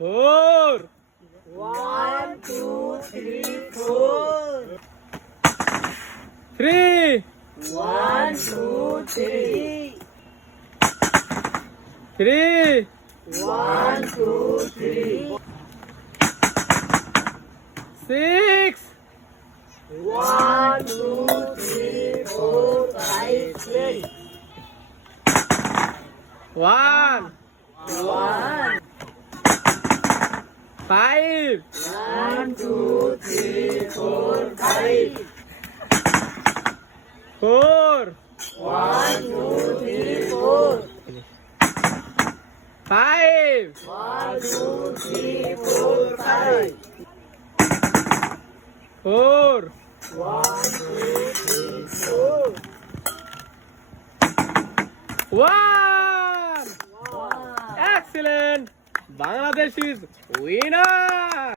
4. 1, 2, 3, 4. 3. 1, 2, 3. 3. 1, 2, 3. 6. 1, 2, 3, 4, 5, 6. 1. 1. 5. 1, 2, 3, 4, 5. 4. 1, 2, 3, 4. 5. 1, 2, 3, 4, 5. 4. 1, 2, 3, 4. 1. Wow. Excellent. Bangladesh is winner.